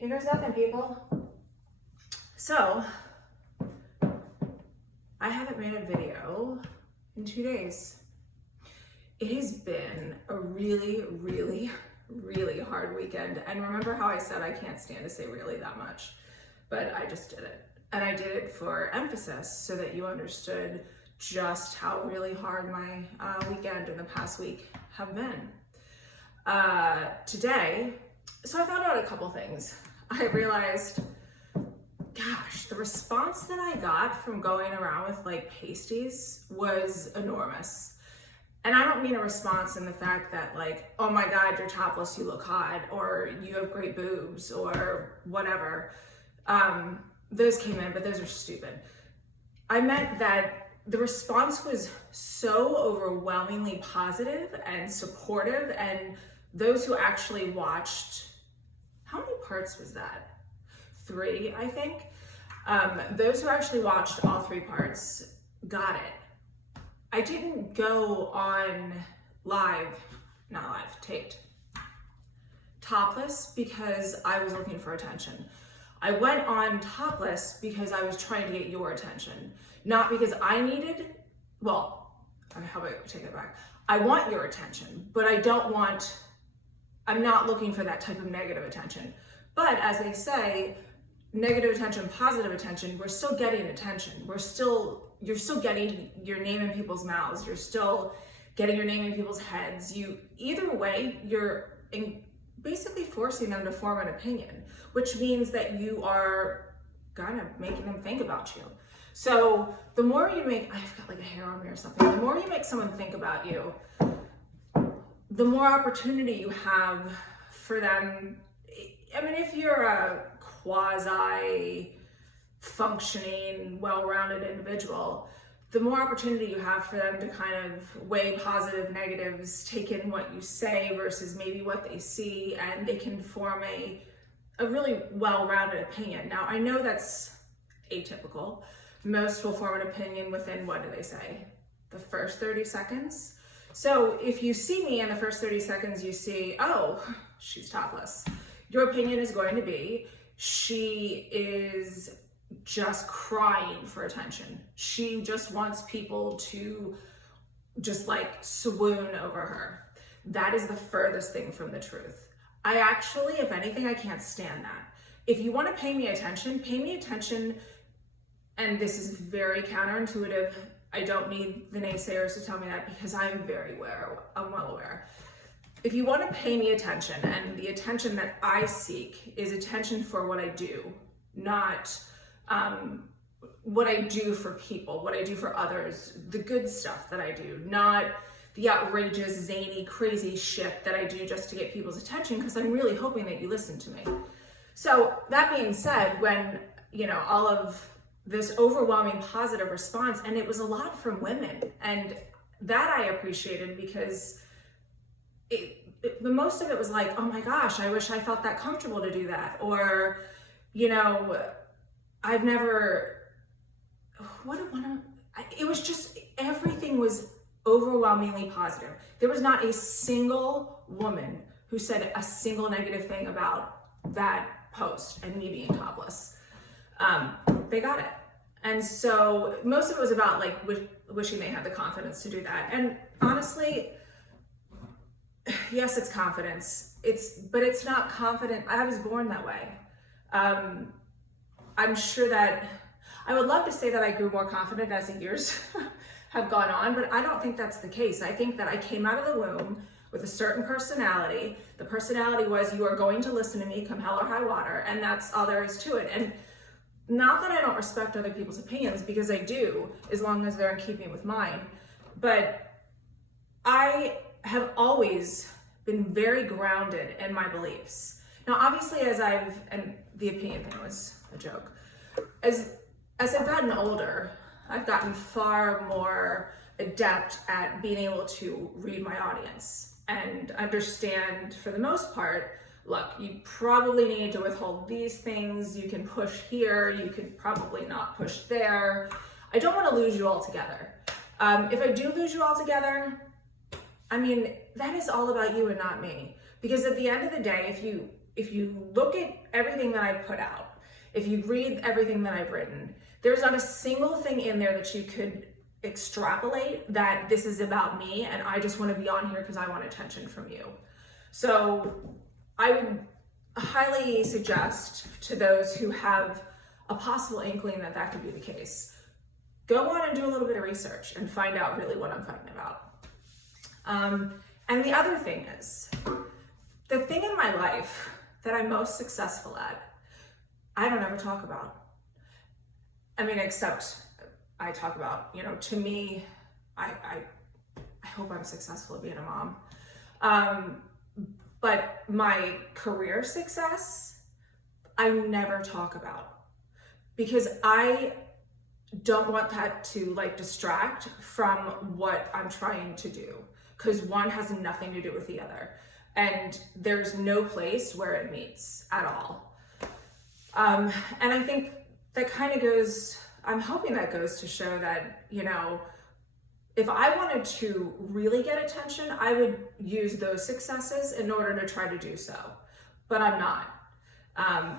Here goes nothing, people. So, I haven't made a video in 2 days. It has been a really, really, really hard weekend. And remember how I said I can't stand to say really that much, but I just did it. And I did it for emphasis so that you understood just how really hard my weekend and the past week have been. Today, so I thought about a couple things. I realized, gosh, the response that I got from going around with like pasties was enormous. And I don't mean a response in the fact that like, oh my God, you're topless, you look hot, or you have great boobs, or whatever. Those came in, but those are stupid. I meant that the response was so overwhelmingly positive and supportive, and those who actually watched, how many parts was that? 3, I think. Those who actually watched all 3 parts got it. I didn't go on taped, topless because I was looking for attention. I went on topless because I was trying to get your attention, not because I needed, well, how about I take it back? I want your attention, but I'm not looking for that type of negative attention. But as they say, negative attention, positive attention, we're still getting attention. You're still getting your name in people's mouths. You're still getting your name in people's heads. Either way, you're basically forcing them to form an opinion, which means that you are kind of making them think about you. So the more you make, I've got like a hair on me or something, the more you make someone think about you, the more opportunity you have for them. I mean, if you're a quasi-functioning, well-rounded individual, the more opportunity you have for them to kind of weigh positive, negatives, take in what you say versus maybe what they see, and they can form a really well-rounded opinion. Now, I know that's atypical. Most will form an opinion within, what do they say, the first 30 seconds? So if you see me in the first 30 seconds, you see, oh, she's topless. Your opinion is going to be, she is just crying for attention. She just wants people to just like swoon over her. That is the furthest thing from the truth. I actually, if anything, I can't stand that. If you want to pay me attention, and this is very counterintuitive. I don't need the naysayers to tell me that because I'm well aware. If you want to pay me attention, and the attention that I seek is attention for what I do, not what I do for people, what I do for others, the good stuff that I do, not the outrageous, zany, crazy shit that I do just to get people's attention, because I'm really hoping that you listen to me. So that being said, when, all of this overwhelming positive response, and it was a lot from women, and that I appreciated because the most of it was like, oh my gosh, I wish I felt that comfortable to do that. Or, I've never, it was just, everything was overwhelmingly positive. There was not a single woman who said a single negative thing about that post and me being topless. They got it. And so most of it was about like wishing they had the confidence to do that. And honestly, yes, it's confidence. But it's not confident. I was born that way. I'm sure that I would love to say that I grew more confident as the years have gone on, but I don't think that's the case. I think that I came out of the womb with a certain personality. The personality was, you are going to listen to me come hell or high water, and that's all there is to it. And not that I don't respect other people's opinions, because I do, as long as they're in keeping with mine. But I have always been very grounded in my beliefs. Now, obviously, and the opinion thing was a joke. As I've gotten older, I've gotten far more adept at being able to read my audience and understand, for the most part, look, you probably need to withhold these things. You can push here. You could probably not push there. I don't want to lose you altogether. If I do lose you altogether, I mean, that is all about you and not me. Because at the end of the day, if you if you look at everything that I put out, if you read everything that I've written, there's not a single thing in there that you could extrapolate that this is about me and I just want to be on here because I want attention from you. So I would highly suggest to those who have a possible inkling that that could be the case, go on and do a little bit of research and find out really what I'm fighting about. And the other thing is, the thing in my life that I'm most successful at, I don't ever talk about. I mean, except I talk about, to me, I hope I'm successful at being a mom. But my career success, I never talk about because I don't want that to distract from what I'm trying to do, because one has nothing to do with the other. And there's no place where it meets at all. And I think that kind of goes, I'm hoping that goes to show that, if I wanted to really get attention, I would use those successes in order to try to do so, but I'm not.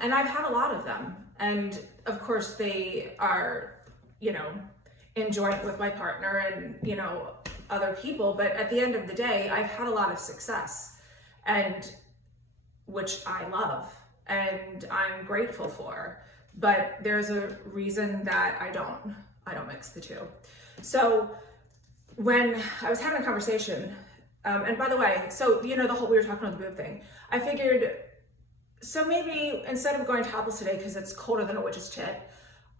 And I've had a lot of them. And of course they are, in joint with my partner and, other people. But at the end of the day, I've had a lot of success, and which I love and I'm grateful for. But there's a reason that I don't mix the two. So when I was having a conversation, and by the way, so the whole, we were talking about the boob thing, I figured, so maybe instead of going topless today because it's colder than a witch's tit,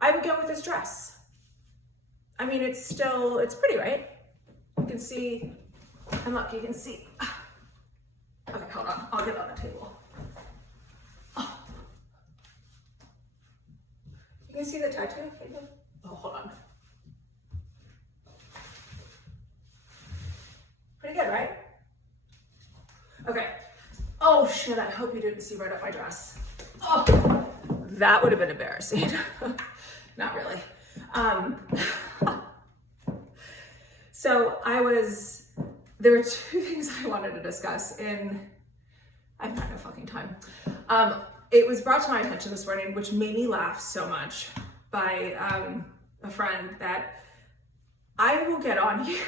I would go with this dress. I mean, it's pretty, right? You can see, and look, you can see. Okay, hold on, I'll get it on the table. Oh. You can see the tattoo? Oh, hold on. Pretty good, right? Okay. Oh shit, I hope you didn't see right up my dress. Oh, that would have been embarrassing. Not really. So there were two things I wanted to discuss I've got no fucking time. It was brought to my attention this morning, which made me laugh so much, by a friend, that I will get on here.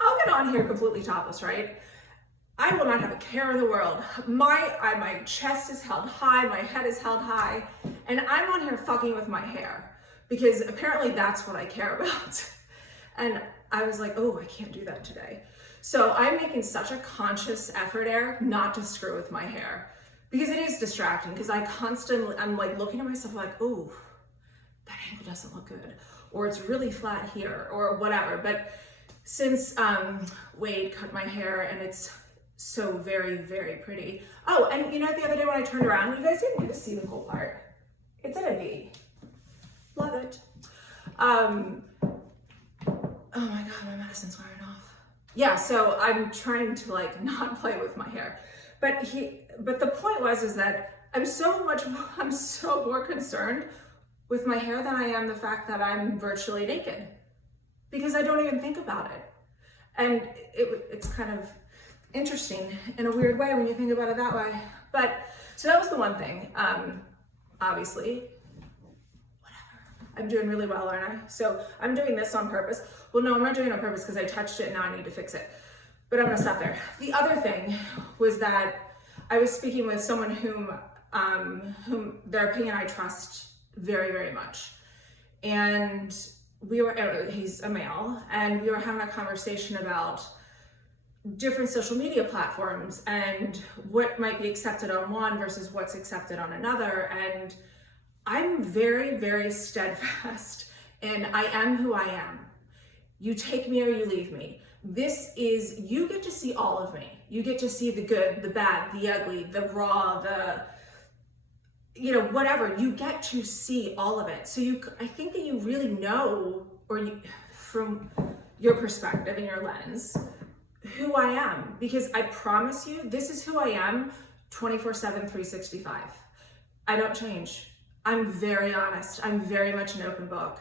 I'll get on here completely topless, right? I will not have a care in the world. My chest is held high, my head is held high, and I'm on here fucking with my hair because apparently that's what I care about. And I was like, oh, I can't do that today. So I'm making such a conscious effort there not to screw with my hair, because it is distracting, because I'm looking at myself like, oh, that angle doesn't look good, or it's really flat here, or whatever. But since Wade cut my hair and it's so very, very pretty. Oh, and the other day when I turned around, you guys didn't get to see the cool part. It's in a V. Love it. Oh my God, my medicine's wearing off. Yeah, so I'm trying to not play with my hair. But the point is that I'm so more concerned with my hair than I am the fact that I'm virtually naked, because I don't even think about it. And it's kind of interesting in a weird way when you think about it that way. But so that was the one thing. Obviously, whatever. I'm doing really well, aren't I? So I'm doing this on purpose. Well, no, I'm not doing it on purpose because I touched it and now I need to fix it. But I'm gonna stop there. The other thing was that I was speaking with someone whom their opinion I trust very, very much. And he's a male, and we were having a conversation about different social media platforms and what might be accepted on one versus what's accepted on another. And I'm very, very steadfast, and I am who I am. You take me or you leave me. You get to see all of me. You get to see the good, the bad, the ugly, the raw, whatever. You get to see all of it. So I think that you really know, from your perspective and your lens, who I am, because I promise you, this is who I am 24/7, 365. I don't change. I'm very honest. I'm very much an open book.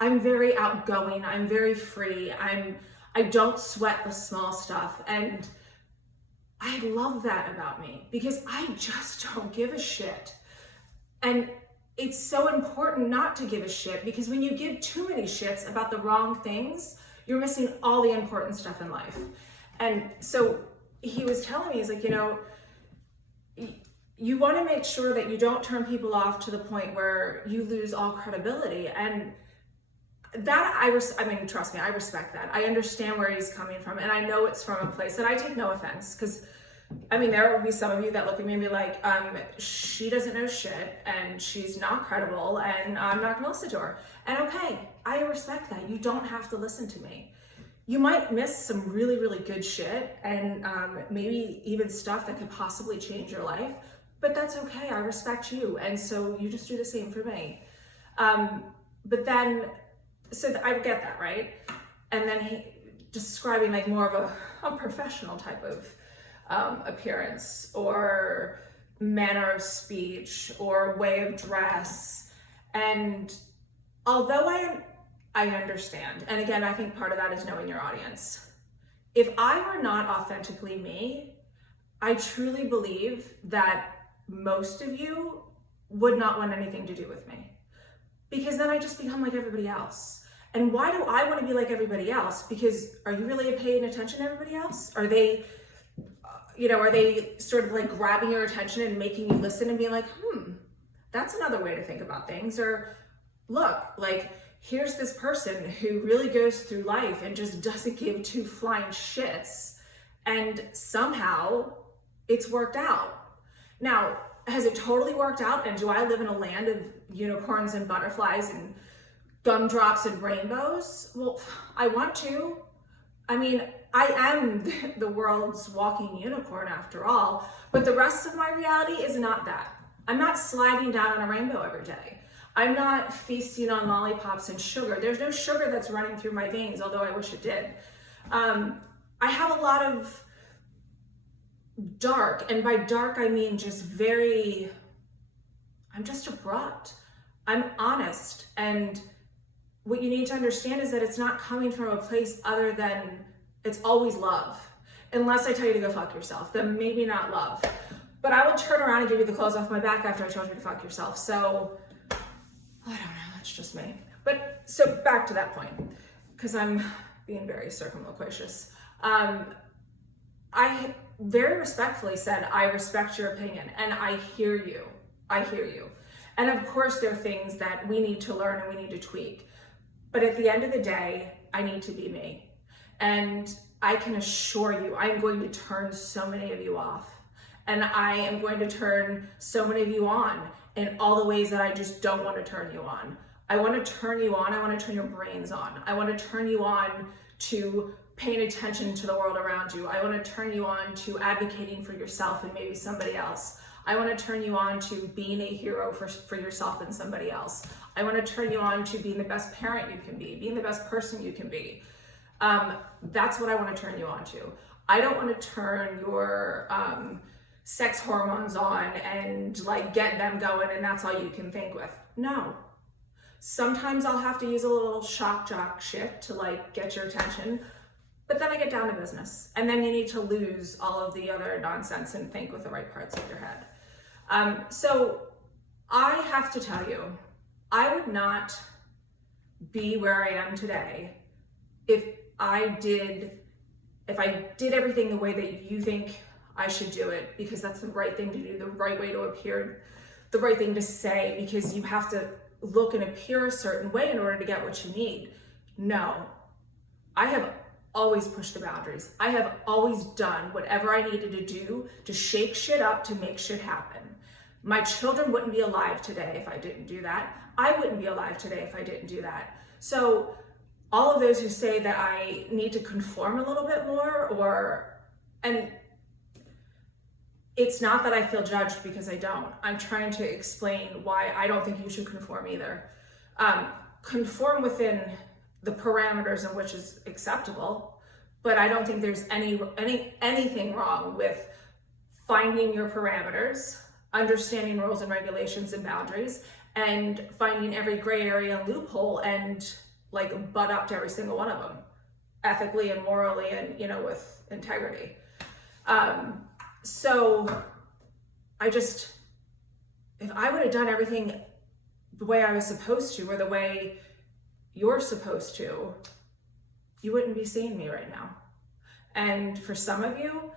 I'm very outgoing. I'm very free. I don't sweat the small stuff. And I love that about me because I just don't give a shit. And it's so important not to give a shit, because when you give too many shits about the wrong things, you're missing all the important stuff in life. And so he was telling me, he's like, you want to make sure that you don't turn people off to the point where you lose all credibility. And that I mean, trust me, I respect that. I understand where he's coming from. And I know it's from a place that I take no offense, because I mean, there will be some of you that look at me and be like, she doesn't know shit and she's not credible and I'm not gonna listen to her. And okay, I respect that. You don't have to listen to me. You might miss some really, really good shit and maybe even stuff that could possibly change your life, but that's okay. I respect you. And so you just do the same for me. But then, so I get that, right? And then he describing like more of a professional type of appearance or manner of speech or way of dress. And although I understand, and again, I think part of that is knowing your audience. If I were not authentically me, I truly believe that most of you would not want anything to do with me, because then I just become like everybody else. And why do I want to be like everybody else? Because are you really paying attention to everybody else? Are they sort of like grabbing your attention and making you listen and being like, that's another way to think about things? Or look, like, here's this person who really goes through life and just doesn't give two flying shits, and somehow it's worked out. Now, has it totally worked out? And do I live in a land of unicorns and butterflies and gumdrops and rainbows? Well, I want to. I mean, I am the world's walking unicorn after all, but the rest of my reality is not that. I'm not sliding down on a rainbow every day. I'm not feasting on lollipops and sugar. There's no sugar that's running through my veins, although I wish it did. I have a lot of dark, and by dark I mean just I'm just abrupt. I'm honest, and what you need to understand is that it's not coming from a place other than it's always love. Unless I tell you to go fuck yourself, then maybe not love. But I would turn around and give you the clothes off my back after I told you to fuck yourself. So, I don't know, that's just me. But, so back to that point, because I'm being very circumloquacious. I very respectfully said, I respect your opinion, and I hear you. I hear you. And of course, there are things that we need to learn and we need to tweak. But at the end of the day, I need to be me. And I can assure you, I'm going to turn so many of you off. And I am going to turn so many of you on in all the ways that I just don't want to turn you on. I want to turn you on. I want to turn your brains on. I want to turn you on to paying attention to the world around you. I want to turn you on to advocating for yourself and maybe somebody else. I want to turn you on to being a hero for yourself and somebody else. I want to turn you on to being the best parent you can be, being the best person you can be. That's what I want to turn you on to. I don't want to turn your sex hormones on and like get them going and that's all you can think with. No. Sometimes I'll have to use a little shock jock shit to like get your attention, but then I get down to business. And then you need to lose all of the other nonsense and think with the right parts of your head. So I have to tell you, I would not be where I am today if I did everything the way that you think I should do it, because that's the right thing to do, the right way to appear, the right thing to say, because you have to look and appear a certain way in order to get what you need. No, I have always pushed the boundaries. I have always done whatever I needed to do to shake shit up, to make shit happen. My children wouldn't be alive today if I didn't do that. I wouldn't be alive today if I didn't do that. So all of those who say that I need to conform a little bit more, and it's not that I feel judged, because I don't. I'm trying to explain why I don't think you should conform either. Conform within the parameters in which is acceptable, but I don't think there's anything wrong with finding your parameters, understanding rules and regulations and boundaries, and finding every gray area and loophole and like butt up to every single one of them, ethically and morally and, with integrity. So if I would have done everything the way I was supposed to, or the way you're supposed to, you wouldn't be seeing me right now. And for some of you,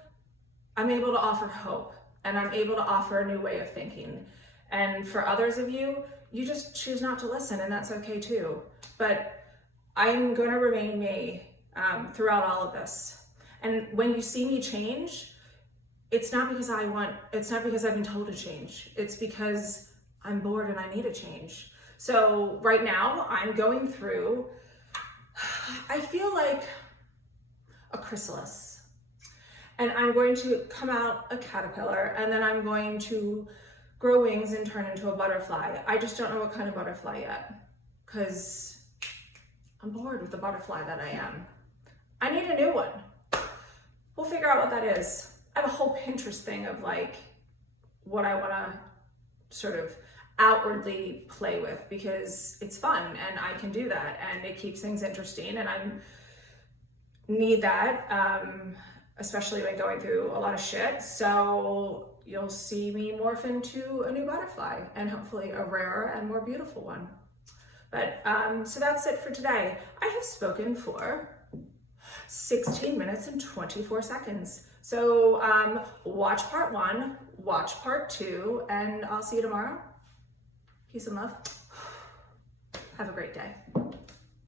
I'm able to offer hope, and I'm able to offer a new way of thinking. And for others of you, you just choose not to listen, and that's okay too. But I'm going to remain me throughout all of this. And when you see me change, it's not because I've been told to change. It's because I'm bored and I need a change. So right now I'm going through, I feel like a chrysalis, and I'm going to come out a caterpillar, and then I'm going to grow wings and turn into a butterfly. I just don't know what kind of butterfly yet, because I'm bored with the butterfly that I am. I need a new one. We'll figure out what that is. I have a whole Pinterest thing of like what I want to sort of outwardly play with, because it's fun and I can do that, and it keeps things interesting, and I need that, especially when going through a lot of shit. So you'll see me morph into a new butterfly, and hopefully a rarer and more beautiful one. But so that's it for today. I have spoken for 16 minutes and 24 seconds. So watch part 1, watch part 2, and I'll see you tomorrow. Peace and love. Have a great day.